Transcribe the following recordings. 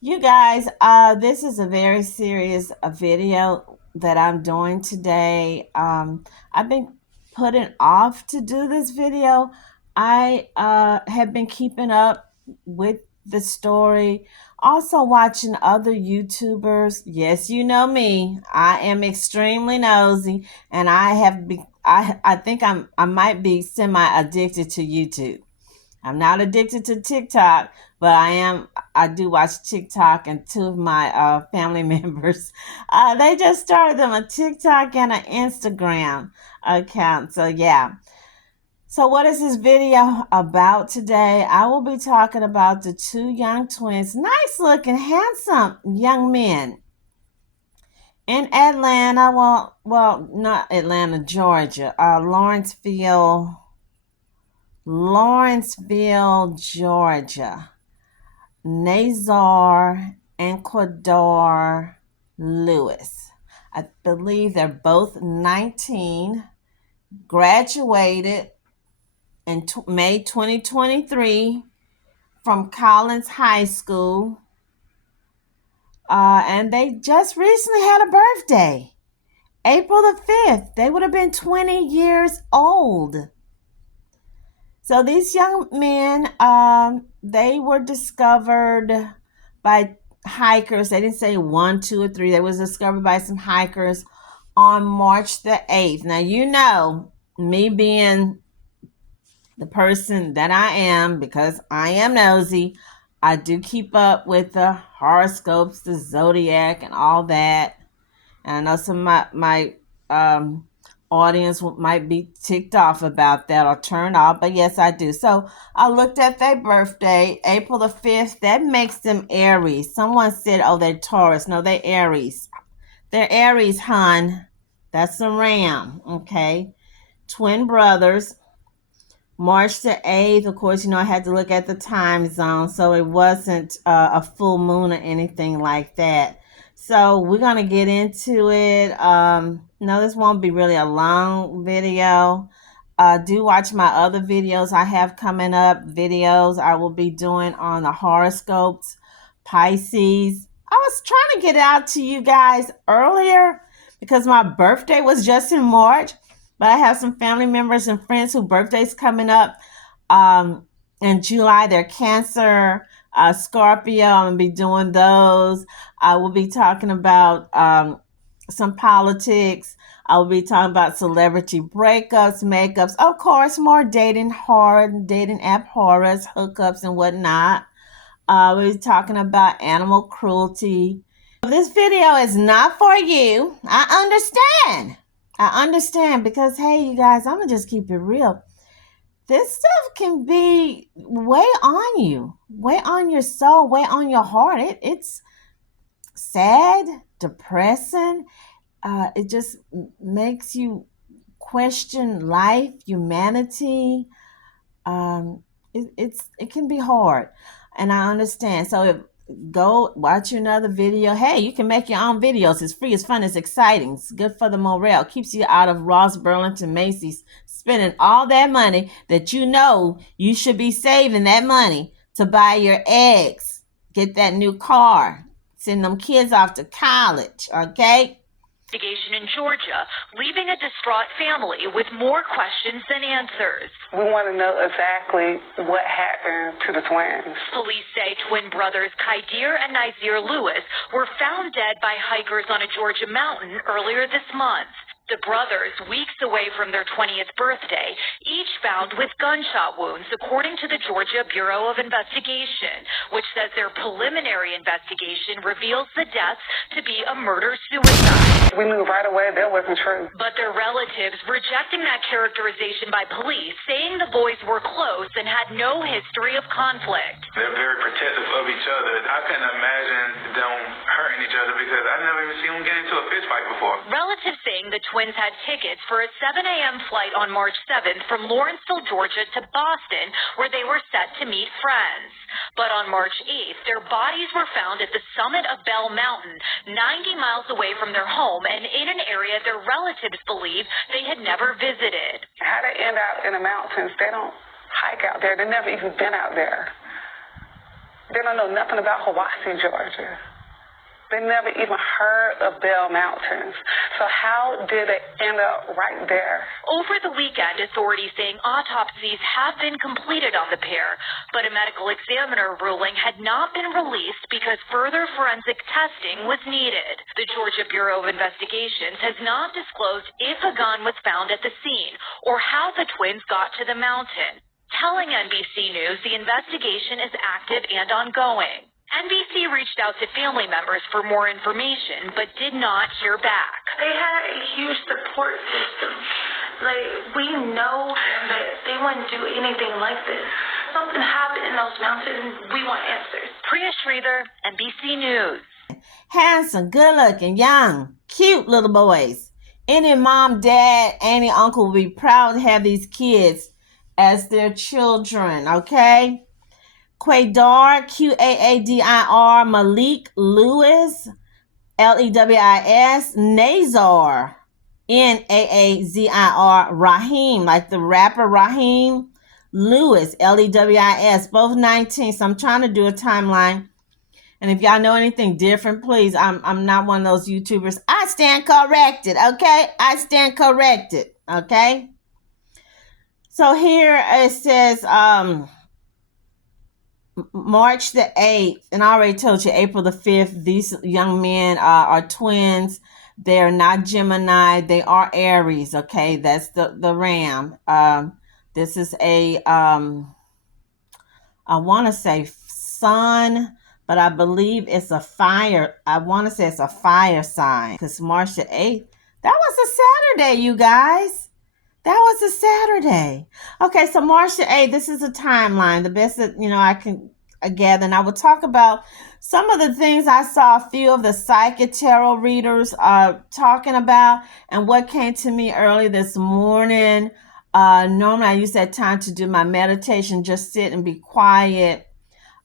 You guys, this is a very serious video that I'm doing today. I've been putting off to do this video. I have been keeping up with the story, also watching other YouTubers. Yes, you know me. I am extremely nosy, and I think I might be semi addicted to YouTube. I'm not addicted to TikTok, but I do watch TikTok, and two of my family members, they just started them a TikTok and an Instagram account. So yeah. So what is this video about today? I will be talking about the two young twins, nice looking, handsome young men in Atlanta. Well, not Atlanta, Georgia. Lawrenceville, Georgia. Naazir and Qaadir Lewis. I believe they're both 19, graduated in May 2023 from Collins High School. And they just recently had a birthday, April the 5th. They would have been 20 years old. So these young men, they were discovered by hikers. They didn't say one, two, or three. They was discovered by some hikers on March the 8th. Now, you know, me being the person that I am, because I am nosy, I do keep up with the horoscopes, the zodiac, and all that. And I know some of my audience might be ticked off about that or turned off, but yes, I do. So I looked at their birthday, April the 5th. That makes them Aries. Someone said, oh, they're Taurus. No, they're Aries. They're Aries, hon. That's a ram, okay? Twin brothers. March the 8th, of course, you know, I had to look at the time zone, so it wasn't a full moon or anything like that. So we're going to get into it. No, this won't be really a long video. Do watch my other videos I have coming up, videos I will be doing on the horoscopes, Pisces. I was trying to get it out to you guys earlier because my birthday was just in March, but I have some family members and friends whose birthdays coming up in July. They're Cancer, Scorpio. I'm gonna be doing those. I will be talking about some politics. I will be talking about celebrity breakups, makeups, of course, more dating horror, dating app horrors, hookups, and whatnot. We'll be talking about animal cruelty. This video is not for you. I understand. I understand because, hey, you guys, I'm going to just keep it real. This stuff can be way on you, way on your soul, way on your heart. It's sad, depressing. It just makes you question life, humanity. It can be hard, and I understand. So if go watch another video. Hey, you can make your own videos. It's free, it's fun, it's exciting, it's good for the morale. Keeps you out of Ross, Burlington, Macy's, spending all that money that you know you should be saving that money to buy your eggs, get that new car, send them kids off to college. Okay. Investigation in Georgia, leaving a distraught family with more questions than answers. We want to know exactly what happened to the twins. Police say twin brothers Qaadir and Naazir Lewis were found dead by hikers on a Georgia mountain earlier this month. The brothers, weeks away from their 20th birthday, each found with gunshot wounds, according to the Georgia Bureau of Investigation, which says their preliminary investigation reveals the deaths to be a murder-suicide. We knew right away that wasn't true. But their relatives rejecting that characterization by police, saying the boys were close and had no history of conflict. They're very protective of each other. I couldn't imagine them hurting each other because I've never even seen them get into a fist fight before. Relatives saying the twins had tickets for a 7 a.m. flight on March 7th from Lawrenceville, Georgia to Boston, where they were set to meet friends. But on March 8th, their bodies were found at the summit of Bell Mountain, 90 miles away from their home and in an area their relatives believe they had never visited. How they end up in the mountains, they don't hike out there. They've never even been out there. They don't know nothing about Hiwassee, Georgia. They never even heard of Bell Mountains. So how did it end up right there? Over the weekend, authorities saying autopsies have been completed on the pair, but a medical examiner ruling had not been released because further forensic testing was needed. The Georgia Bureau of Investigations has not disclosed if a gun was found at the scene or how the twins got to the mountain. Telling NBC News the investigation is active and ongoing. NBC reached out to family members for more information, but did not hear back. They had a huge support system. Like, we know that they wouldn't do anything like this. Something happened in those mountains. We want answers. Priya Sridhar, NBC News. Handsome, good-looking, young, cute little boys. Any mom, dad, auntie, uncle will be proud to have these kids as their children, okay? Qaadir, Qaadir, Malik Lewis, Lewis, Naazir, Naazir, Raheem, like the rapper Raheem Lewis, Lewis, both 19. So I'm trying to do a timeline. And if y'all know anything different, please, I'm not one of those YouTubers. I stand corrected, okay? I stand corrected, okay? So here it says, March the 8th, and I already told you April the 5th, these young men are twins. They're not Gemini. They are Aries, okay? That's the ram. This is a, I want to say sun, but I believe it's a fire. I want to say it's a fire sign because March the 8th, that was a Saturday, you guys. That was a Saturday. Okay, so March the 8th, this is a timeline, the best that, I can gather. And I will talk about some of the things I saw a few of the psychic tarot readers talking about and what came to me early this morning. Normally, I use that time to do my meditation, just sit and be quiet,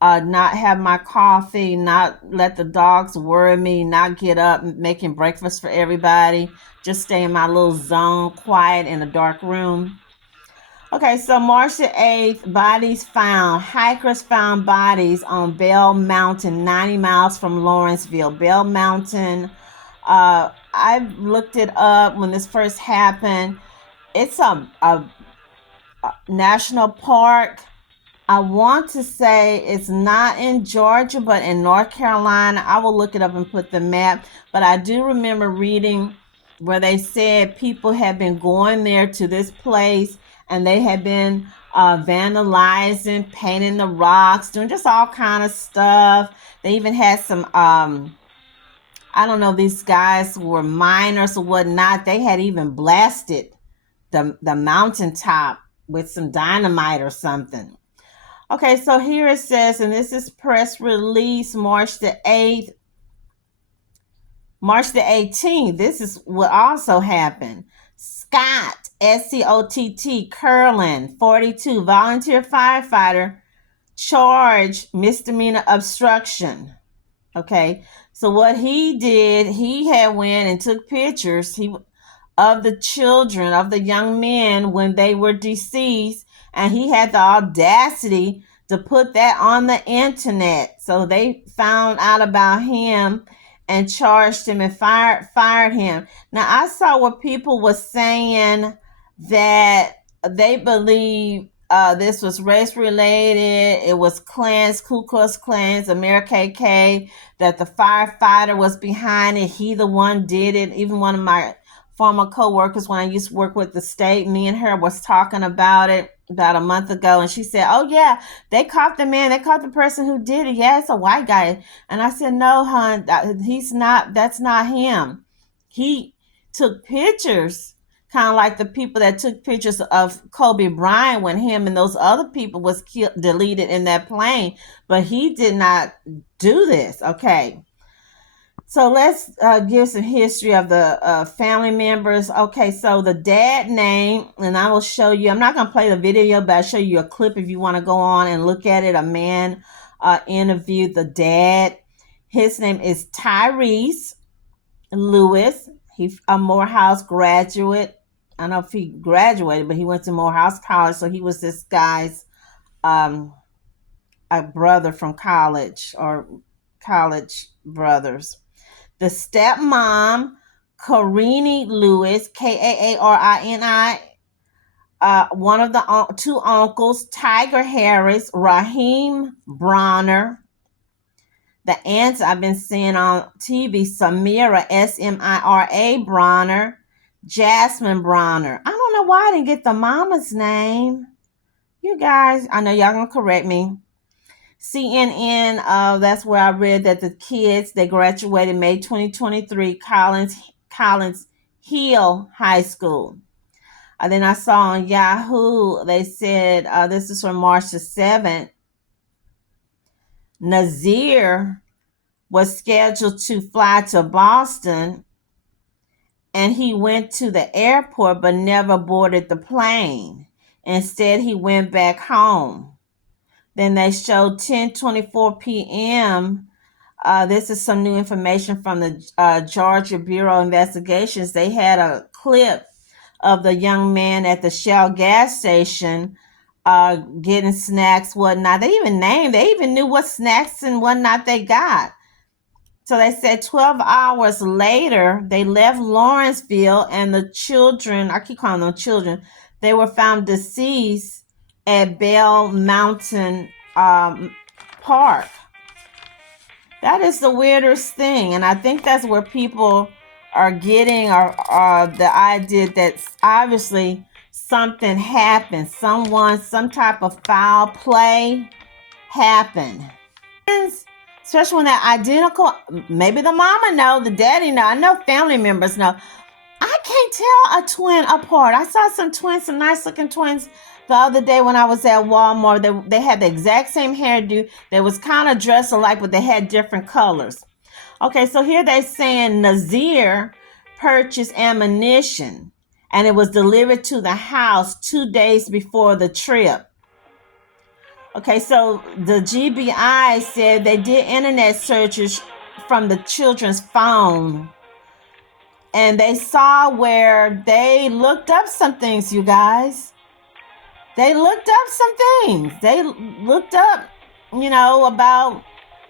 not have my coffee, not let the dogs worry me, not get up making breakfast for everybody, just stay in my little zone, quiet in a dark room. Okay, so March the 8th, bodies found. Hikers found bodies on Bell Mountain, 90 miles from Lawrenceville. Bell Mountain, I looked it up when this first happened. It's a national park. I want to say it's not in Georgia, but in North Carolina. I will look it up and put the map. But I do remember reading where they said people had been going there to this place and they had been vandalizing, painting the rocks, doing just all kind of stuff. They even had some, I don't know, these guys were miners or whatnot. They had even blasted the mountaintop with some dynamite or something. Okay, so here it says, and this is press release March the 8th. March the 18th, this is what also happened. Scott, Scott, Curlin, 42, volunteer firefighter, charged misdemeanor obstruction. Okay, so what he did, he had went and took pictures of the children, of the young men when they were deceased, and he had the audacity to put that on the internet. So they found out about him and charged him and fired him. Now, I saw where people were saying that they believe this was race related. It was Klans, Ku Klux Klans, America KK, that the firefighter was behind it. He the one did it. Even one of my former co-workers, when I used to work with the state, me and her was talking about it about a month ago, and she said, oh yeah, they caught the man, they caught the person who did it. Yeah, it's a white guy. And I said, no, hon, that's not him. He took pictures, kind of like the people that took pictures of Kobe Bryant when him and those other people was deleted in that plane, but he did not do this. Okay, so let's give some history of the family members. Okay, so the dad name, and I will show you, I'm not going to play the video, but I'll show you a clip if you want to go on and look at it. A man interviewed the dad. His name is Tyrese Lewis. He's a Morehouse graduate. I don't know if he graduated, but he went to Morehouse College, so he was this guy's a brother from college or college brothers. The stepmom, Karini Lewis, Kaarini, one of the two uncles, Tiger Harris, Raheem Bronner. The aunts I've been seeing on TV, Samira, Smira Bronner, Jasmine Bronner. I don't know why I didn't get the mama's name. You guys, I know y'all gonna correct me. CNN, that's where I read that the kids, they graduated May 2023, Collins Hill High School. Then I saw on Yahoo, they said, this is from March the 7th, Naazir was scheduled to fly to Boston, and he went to the airport but never boarded the plane. Instead, he went back home. Then they showed 10:24 p.m. This is some new information from the Georgia Bureau of Investigations. They had a clip of the young man at the Shell gas station getting snacks, whatnot. They even knew what snacks and whatnot they got. So they said 12 hours later, they left Lawrenceville, and the children, I keep calling them children, they were found deceased at Bell Mountain Park. That is the weirdest thing. And I think that's where people are getting the idea that obviously something happened. Some type of foul play happened. Especially when they're identical. Maybe the mama know, the daddy know. I know family members know. I can't tell a twin apart. I saw some nice looking twins the other day when I was at Walmart. They had the exact same hairdo. They was kind of dressed alike, but they had different colors. Okay, so here they're saying Naazir purchased ammunition, and it was delivered to the house 2 days before the trip. Okay, so the GBI said they did internet searches from the children's phone, and they saw where they looked up some things, you guys. They looked up some things. They looked up, about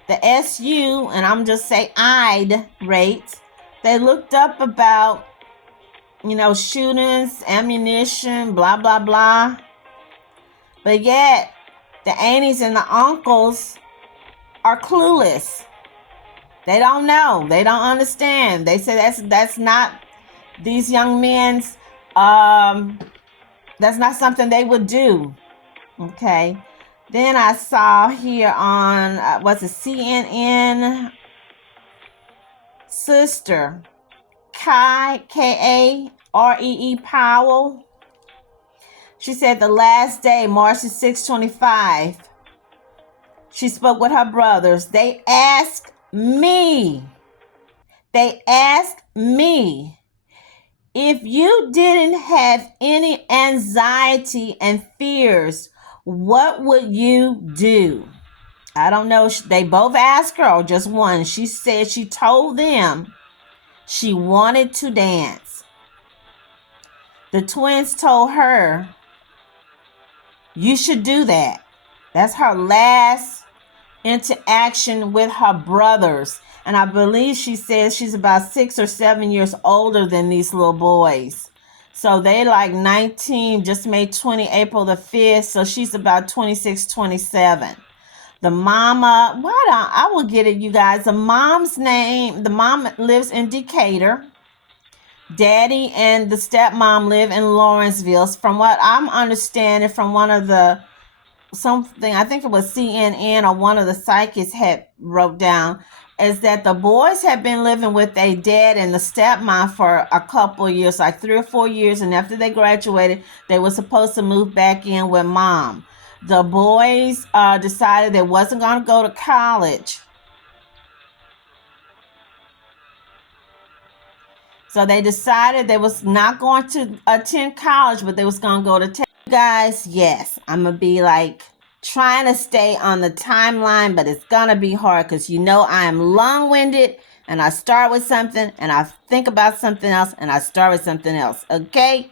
the SU, and I'm just say IDE rates. They looked up about, shootings, ammunition, blah, blah, blah. But yet, the aunties and the uncles are clueless. They don't know. They don't understand. They say that's not these young men's, that's not something they would do. Okay. Then I saw here on, CNN, sister, Karee Powell. She said the last day, March 6, 25, she spoke with her brothers. They asked me, if you didn't have any anxiety and fears, what would you do? I don't know. They both asked her or just one. She said she told them she wanted to dance. The twins told her, you should do that. That's her last interaction with her brothers. And I believe she says she's about 6 or 7 years older than these little boys. So they like 19, just made 20 April the 5th. So she's about 26, 27. The mama, I will get it, you guys. The mom's name, the mom lives in Decatur. Daddy and the stepmom live in Lawrenceville. From what I'm understanding from something, I think it was CNN or one of the psychics had wrote down, is that the boys had been living with their dad and the stepmom for a couple of years, like 3 or 4 years. And after they graduated, they were supposed to move back in with mom. The boys decided they wasn't going to go to college. So they decided they was not going to attend college, but they was going to go to tech. Guys, yes, I'm going to be like trying to stay on the timeline, but it's going to be hard because I am long-winded, and I start with something and I think about something else and I start with something else. Okay?